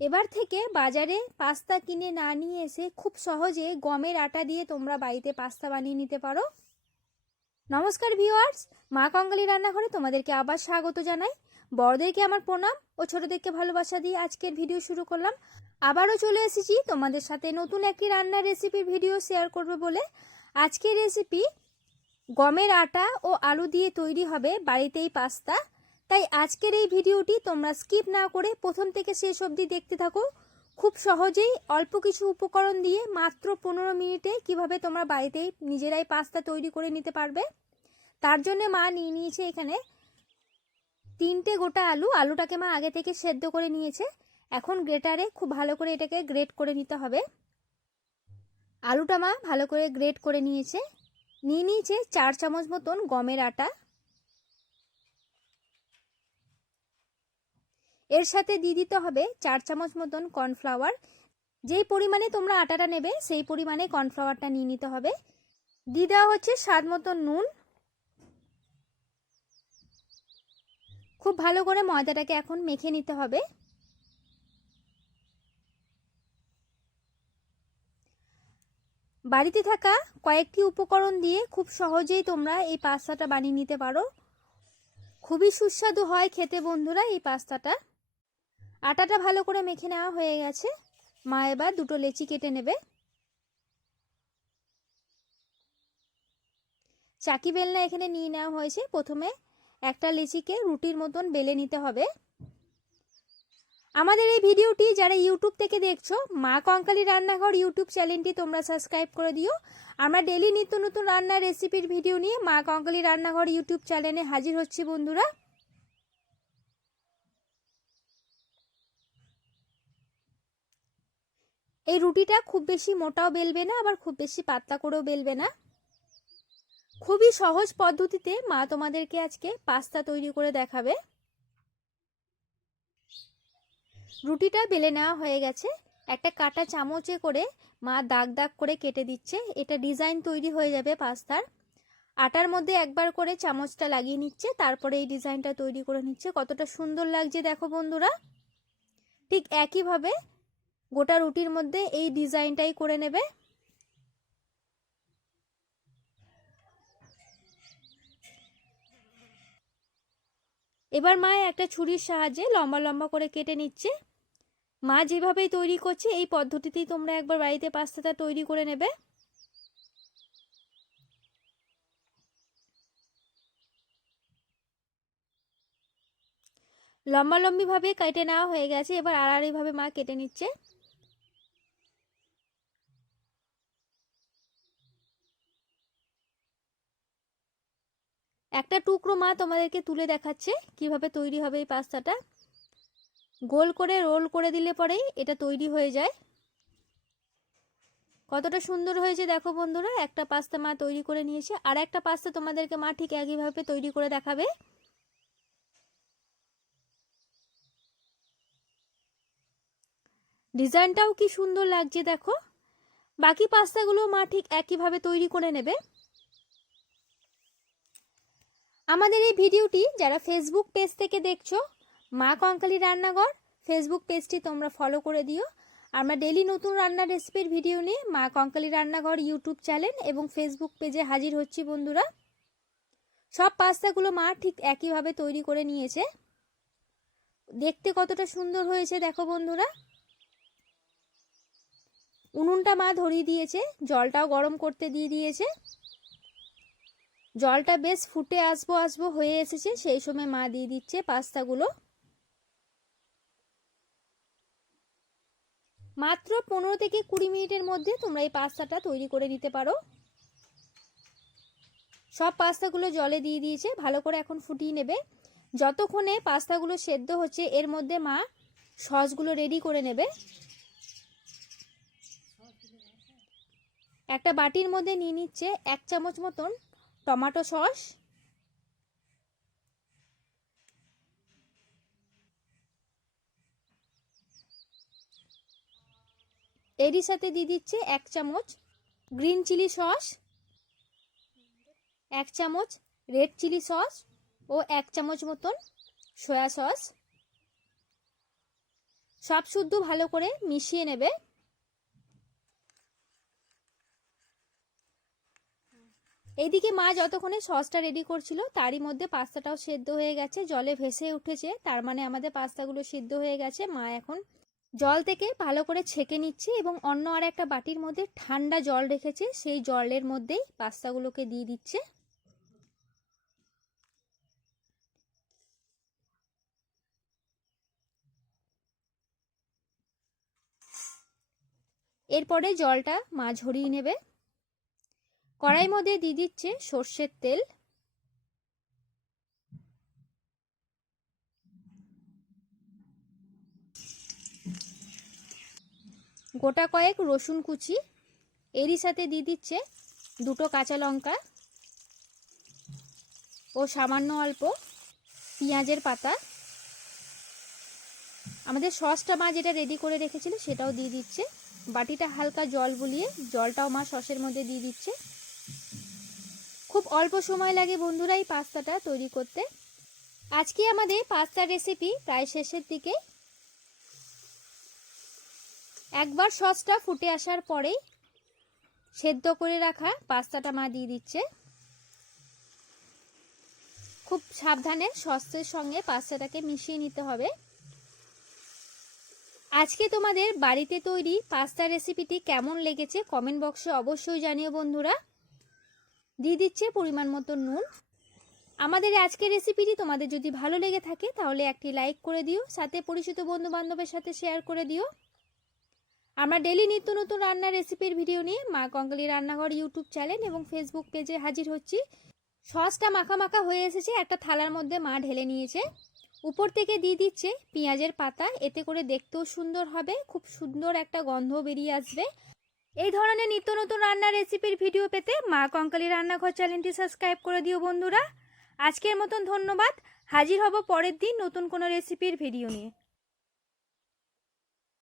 এবার থেকে বাজারে পাস্তা কিনে না নিয়ে এসে খুব সহজে গমের আটা দিয়ে তোমরা বাড়িতে পাস্তা বানিয়ে নিতে পারো। নমস্কার ভিউয়ার্স, মা কঙ্গালি রান্নাঘরে তোমাদেরকে আবার স্বাগত জানাই। বড়দেরকে আমার প্রণাম ও ছোটদেরকে ভালোবাসা দিয়ে আজকের ভিডিও শুরু করলাম। আবারও চলে এসেছি তোমাদের সাথে নতুন একটি রান্নার রেসিপির ভিডিও শেয়ার করবে বলে। আজকের রেসিপি গমের আটা ও আলু দিয়ে তৈরি হবে বাড়িতেই পাস্তা। তাই আজকের এই ভিডিওটি তোমরা স্কিপ না করে প্রথম থেকে শেষ অবধি দেখতে থাকো। খুব সহজেই অল্প কিছু উপকরণ দিয়ে মাত্র পনেরো মিনিটে কীভাবে তোমরা বাড়িতেই নিজেরাই পাস্তা তৈরি করে নিতে পারবে। তার জন্য মা নিয়ে নিয়েছে এখানে তিনটে গোটা আলু। আলুটাকে মা আগে থেকে সেদ্ধ করে নিয়েছে। এখন গ্রেটারে খুব ভালো করে এটাকে গ্রেট করে নিতে হবে। আলুটা মা ভালো করে গ্রেট করে নিয়েছে। নিয়ে নিয়েছে চার চামচ মতন গমের আটা। এর সাথে দিয়ে দিতে হবে চার চামচ মতন কর্নফ্লাওয়ার। যেই পরিমাণে তোমরা আটাটা নেবে, সেই পরিমাণে কর্নফ্লাওয়ারটা নিয়ে নিতে হবে। দিয়ে দেওয়া হচ্ছে স্বাদ মতন নুন। খুব ভালো করে ময়দাটাকে এখন মেখে নিতে হবে। বাড়িতে থাকা কয়েকটি উপকরণ দিয়ে খুব সহজেই তোমরা এই পাস্তাটা বানিয়ে নিতে পারো। খুবই সুস্বাদু হয় খেতে বন্ধুরা এই পাস্তাটা। আটাটা ভালো করে মেখে নেওয়া হয়ে গেছে। মা এবার দুটো লেচি কেটে নেবে। চাকি বেলনা এখানে নিয়ে নেওয়া হয়েছে। প্রথমে একটা লেচিকে রুটির মতন বেলে নিতে হবে। আমাদের এই ভিডিওটি যারা ইউটিউব থেকে দেখছ, মা কঙ্কালি রান্নাঘর ইউটিউব চ্যানেলটি তোমরা সাবস্ক্রাইব করে দিও। আমরা ডেলি নিত্য নতুন রান্নার রেসিপির ভিডিও নিয়ে মা কঙ্কালি রান্নাঘর ইউটিউব চ্যানেলে হাজির হচ্ছি বন্ধুরা। এই রুটিটা খুব বেশি মোটাও বেলবে না, আবার খুব বেশি পাতলা করেও বেলবে না। খুবই সহজ পদ্ধতিতে মা তোমাদেরকে আজকে পাস্তা তৈরি করে দেখাবে। রুটিটা বেলে নেওয়া হয়ে গেছে। একটা কাটা চামচে করে মা দাগ দাগ করে কেটে দিচ্ছে। এটা ডিজাইন তৈরি হয়ে যাবে পাস্তার। আটার মধ্যে একবার করে চামচটা লাগিয়ে নিচ্ছে, তারপরে এই ডিজাইনটা তৈরি করে নিচ্ছে। কতটা সুন্দর লাগছে দেখো বন্ধুরা। ঠিক একইভাবে গোটা রুটির মধ্যে এই ডিজাইনটাই করে নেবে। এবার মা একটা ছুরির সাহায্যে লম্বা লম্বা করে কেটে নিচ্ছে। মা যেভাবেই তৈরি করছে, এই পদ্ধতিতেই তোমরা একবার বাড়িতে পাস্তাটা তৈরি করে নেবে। লম্বা লম্বিভাবে কেটে নেওয়া হয়ে গেছে, এবার আড়াআড়িভাবে মা কেটে নিচ্ছে। একটা টুকরো মা তোমাদেরকে তুলে দেখাচ্ছে কীভাবে তৈরি হবে এই পাস্তাটা। গোল করে রোল করে দিলে পরেই এটা তৈরি হয়ে যায়। কতটা সুন্দর হয়েছে দেখো বন্ধুরা, একটা পাস্তা মা তৈরি করে নিয়েছে। আর একটা পাস্তা তোমাদেরকে মা ঠিক একইভাবে তৈরি করে দেখাবে। ডিজাইনটাও কি সুন্দর লাগছে দেখো। বাকি পাস্তাগুলো মা ঠিক একইভাবে তৈরি করে নেবে। আমাদের এই ভিডিওটি যারা ফেসবুক পেজ থেকে দেখছ, মা কঙ্কালি রান্নাঘর ফেসবুক পেজটি তোমরা ফলো করে দিও। আমরা ডেলি নতুন রান্নার রেসিপির ভিডিও নিয়ে মা কঙ্কালি রান্নাঘর ইউটিউব চ্যানেল এবং ফেসবুক পেজে হাজির হচ্ছি বন্ধুরা। সব পাস্তাগুলো মা ঠিক একইভাবে তৈরি করে নিয়েছে। দেখতে কতটা সুন্দর হয়েছে, দেখো বন্ধুরা। উনুনটা মা ধরিয়ে দিয়েছে, জলটাও গরম করতে দিয়ে দিয়েছে। জলটা বেশ ফুটে আসব আসব হয়ে এসেছে, সেই সময় মা দিয়ে দিচ্ছে পাস্তাগুলো। মাত্র পনেরো থেকে কুড়ি মিনিটের মধ্যে তোমরা এই পাস্তাটা তৈরি করে নিতে পারো। সব পাস্তাগুলো জলে দিয়ে দিয়েছে, ভালো করে এখন ফুটিয়ে নেবে। যতক্ষণে পাস্তাগুলো সেদ্ধ হচ্ছে, এর মধ্যে মা সসগুলো রেডি করে নেবে। একটা বাটির মধ্যে নিয়ে নিচ্ছে এক চামচ মতন টমেটো সস। এরই সাথে দিয়ে দিচ্ছে এক চামচ গ্রিন চিলি সস, এক চামচ রেড চিলি সস ও এক চামচ মতন সয়া সস। সব শুদ্ধ ভালো করে মিশিয়ে নেবে। এইদিকে মা যতক্ষণে সসটা রেডি করছিল, তারই মধ্যে পাস্তাটাও সেদ্ধ হয়ে গেছে, জলে ভেসে উঠেছে, তার মানে আমাদের পাস্তাগুলো সিদ্ধ হয়ে গেছে। মা এখন জল থেকে ভালো করে ছেঁকে নিচ্ছে এবং অন্য আর একটা বাটির মধ্যে ঠান্ডা জল রেখেছে, সেই জলের মধ্যেই পাস্তাগুলোকে দিয়ে দিচ্ছে। এরপরে জলটা মা ঝরিয়ে নেবে। কড়াই মধ্যে দিয়ে দিচ্ছে সর্ষের তেল। গোটা কয়েক রসুন কুচি। এরই সাথে দিয়ে দিচ্ছে দুটো কাঁচা লঙ্কা ও সামান্য অল্প পেঁয়াজের পাতা। আমাদের সসটা মা যেটা রেডি করে রেখেছিল সেটাও দিয়ে দিচ্ছে। বাটিটা হালকা জল বুলিয়ে জলটাও মা সসের মধ্যে দিয়ে দিচ্ছে। খুব অল্প সময় লাগে বন্ধুরা এই পাস্তাটা তৈরি করতে। আজকে আমাদের পাস্তার রেসিপি প্রায় শেষের দিকে। একবার সসটা ফুটে আসার পরেই সেদ্ধ করে রাখা পাস্তাটা মা দিয়ে দিচ্ছে। খুব সাবধানে সসের সঙ্গে পাস্তাটাকে মিশিয়ে নিতে হবে। আজকে তোমাদের বাড়িতে তৈরি পাস্তা রেসিপিটি কেমন লেগেছে কমেন্ট বক্সে অবশ্যই জানিও বন্ধুরা। দিয়ে দিচ্ছে পরিমাণ মতো নুন। আমাদের আজকের রেসিপিটি তোমাদের যদি ভালো লেগে থাকে, তাহলে একটি লাইক করে দিও, সাথে পরিচিত বন্ধু বান্ধবের সাথে শেয়ার করে দিও। আমরা ডেলি নিত্য নতুন রান্নার রেসিপির ভিডিও নিয়ে মা কঙ্কালি রান্নাঘর ইউটিউব চ্যানেল এবং ফেসবুক পেজে হাজির হচ্ছি। সসটা মাখা মাখা হয়ে এসেছে, একটা থালার মধ্যে মা ঢেলে নিয়েছে। উপর থেকে দিয়ে দিচ্ছে পেঁয়াজের পাতা, এতে করে দেখতেও সুন্দর হবে, খুব সুন্দর একটা গন্ধ বেরিয়ে আসবে। এই ধরনের নিত্য নতুন রান্নার রেসিপির ভিডিও পেতে মা কঙ্কালি রান্নাঘর চ্যানেলটি সাবস্ক্রাইব করে দিও বন্ধুরা। আজকের মতন ধন্যবাদ। হাজির হব পরের দিন নতুন কোনো রেসিপির ভিডিও নিয়ে।